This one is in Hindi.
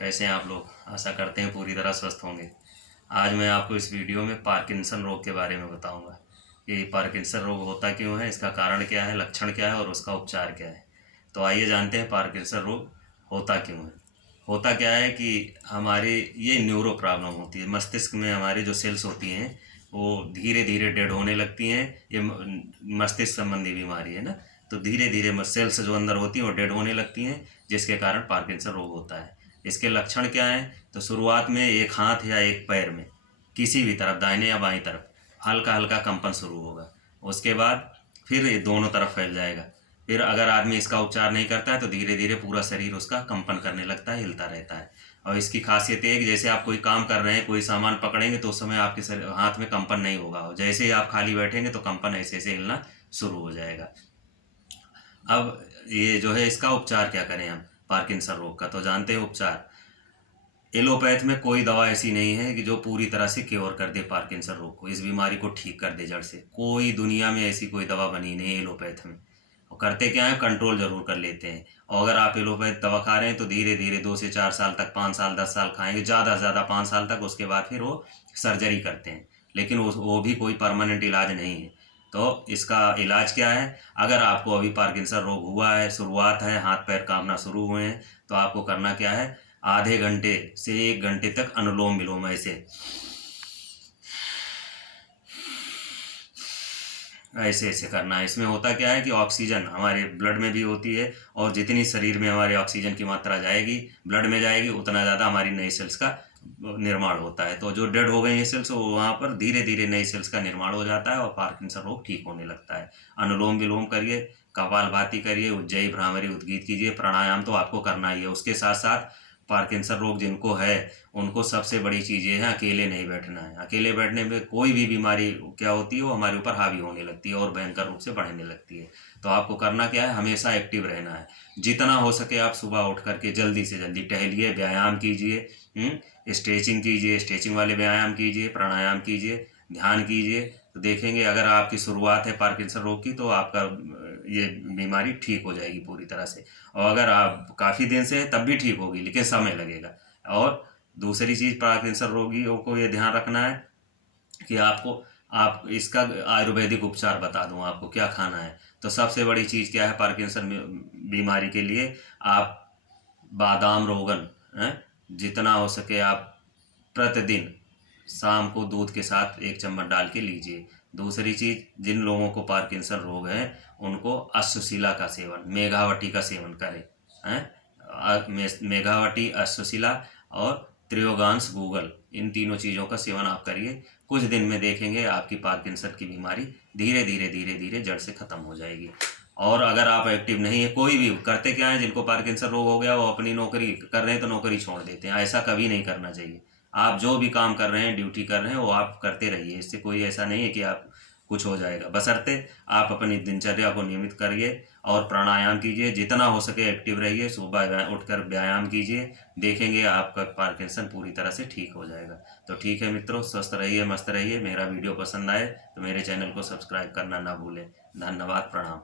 कैसे हैं आप लोग। आशा करते हैं पूरी तरह स्वस्थ होंगे। आज मैं आपको इस वीडियो में पार्किंसन रोग के बारे में बताऊंगा कि पार्किंसन रोग होता क्यों है, इसका कारण क्या है, लक्षण क्या है और उसका उपचार क्या है। तो आइए जानते हैं पार्किंसन रोग होता क्यों है। होता क्या है कि हमारे ये न्यूरो प्रॉब्लम होती है। मस्तिष्क में हमारी जो सेल्स होती हैं वो धीरे धीरे डेड होने लगती हैं। ये मस्तिष्क संबंधी बीमारी है ना, तो धीरे धीरे सेल्स जो अंदर होती हैं वो डेड होने लगती हैं, जिसके कारण पार्किंसन रोग होता है। इसके लक्षण क्या हैं, तो शुरुआत में एक हाथ या एक पैर में किसी भी तरफ, दाहिने या बाईं तरफ, हल्का हल्का कंपन शुरू होगा। उसके बाद फिर ये दोनों तरफ फैल जाएगा। फिर अगर आदमी इसका उपचार नहीं करता है तो धीरे धीरे पूरा शरीर उसका कंपन करने लगता है, हिलता रहता है। और इसकी खासियत है कि जैसे आप कोई काम कर रहे हैं, कोई सामान पकड़ेंगे तो उस समय आपके हाथ में कंपन नहीं होगा, और जैसे ही आप खाली बैठेंगे तो कंपन ऐसे ऐसे हिलना शुरू हो जाएगा। अब ये जो है, इसका उपचार क्या करें हम पार्किंसन रोग का, तो जानते हैं उपचार। एलोपैथ में कोई दवा ऐसी नहीं है कि जो पूरी तरह से क्योर कर दे पार्किंसन रोग को, इस बीमारी को ठीक कर दे जड़ से। कोई दुनिया में ऐसी कोई दवा बनी नहीं है एलोपैथ में। और करते क्या है, कंट्रोल जरूर कर लेते हैं। और अगर आप एलोपैथ दवा खा रहे हैं तो धीरे धीरे 2 से 4 साल तक, 5 साल 10 साल खाएंगे, ज़्यादा से ज़्यादा 5 साल तक। उसके बाद फिर वो सर्जरी करते हैं, लेकिन वो भी कोई परमानेंट इलाज नहीं है। तो इसका इलाज क्या है, अगर आपको अभी पार्किंसन रोग हुआ है, शुरुआत है, हाथ पैर कांपना शुरू हुए हैं, तो आपको करना क्या है, आधे घंटे से 1 घंटे तक अनुलोम विलोम ऐसे ऐसे ऐसे करना है। इसमें होता क्या है कि ऑक्सीजन हमारे ब्लड में भी होती है, और जितनी शरीर में हमारे ऑक्सीजन की मात्रा जाएगी, ब्लड में जाएगी, उतना ज़्यादा हमारी नई सेल्स का निर्माण होता है। तो जो डेड हो गई हैं सेल्स, वो वहाँ पर धीरे धीरे नई सेल्स का निर्माण हो जाता है और पार्किंसन रोग ठीक होने लगता है। अनुलोम विलोम करिए, कपालभाति करिए, उज्जयी भ्रामरी उद्गीत कीजिए, प्राणायाम तो आपको करना ही है। उसके साथ साथ पार्किंसन रोग जिनको है उनको सबसे बड़ी चीज़ ये है, अकेले नहीं बैठना है। अकेले बैठने में कोई भी बीमारी क्या होती है, वो हमारे ऊपर हावी होने लगती है और भयंकर रूप से बढ़ने लगती है। तो आपको करना क्या है, हमेशा एक्टिव रहना है। जितना हो सके आप सुबह उठ करके जल्दी से जल्दी टहलिए, व्यायाम कीजिए, स्ट्रेचिंग कीजिए, स्ट्रेचिंग वाले व्यायाम कीजिए, प्राणायाम कीजिए, ध्यान कीजिए। तो देखेंगे अगर आपकी शुरुआत है पार्किंसन रोग की, तो आपका ये बीमारी ठीक हो जाएगी पूरी तरह से। और अगर आप काफ़ी दिन से है तब भी ठीक होगी, लेकिन समय लगेगा। और दूसरी चीज़, पार्किंसन रोगियों को ये ध्यान रखना है कि आप इसका आयुर्वेदिक उपचार बता दूं आपको क्या खाना है। तो सबसे बड़ी चीज़ क्या है पार्किंसन बीमारी के लिए, आप बादाम रोगन जितना हो सके आप प्रतिदिन शाम को दूध के साथ 1 चम्मच डाल के लीजिए। दूसरी चीज़, जिन लोगों को पार्किंसन रोग है उनको अश्वशिला का सेवन, मेघावटी का सेवन करें। मेघावटी, अश्वशिला और त्रियोगांश गूगल, इन तीनों चीज़ों का सेवन आप करिए। कुछ दिन में देखेंगे आपकी पार्किंसन की बीमारी धीरे धीरे धीरे धीरे जड़ से ख़त्म हो जाएगी। और अगर आप एक्टिव नहीं है, कोई भी करते क्या है, जिनको पार्किंसन रोग हो गया वो अपनी नौकरी कर रहे हैं तो नौकरी छोड़ देते हैं। ऐसा कभी नहीं करना चाहिए। आप जो भी काम कर रहे हैं, ड्यूटी कर रहे हैं, वो आप करते रहिए। इससे कोई ऐसा नहीं है कि आप कुछ हो जाएगा, बशर्ते आप अपनी दिनचर्या को नियमित करिए और प्राणायाम कीजिए। जितना हो सके एक्टिव रहिए, सुबह उठकर व्यायाम कीजिए। देखेंगे आपका पार्किंसन पूरी तरह से ठीक हो जाएगा। तो ठीक है मित्रों, स्वस्थ रहिए, मस्त रहिए। मेरा वीडियो पसंद आए तो मेरे चैनल को सब्सक्राइब करना ना भूलें। धन्यवाद, प्रणाम।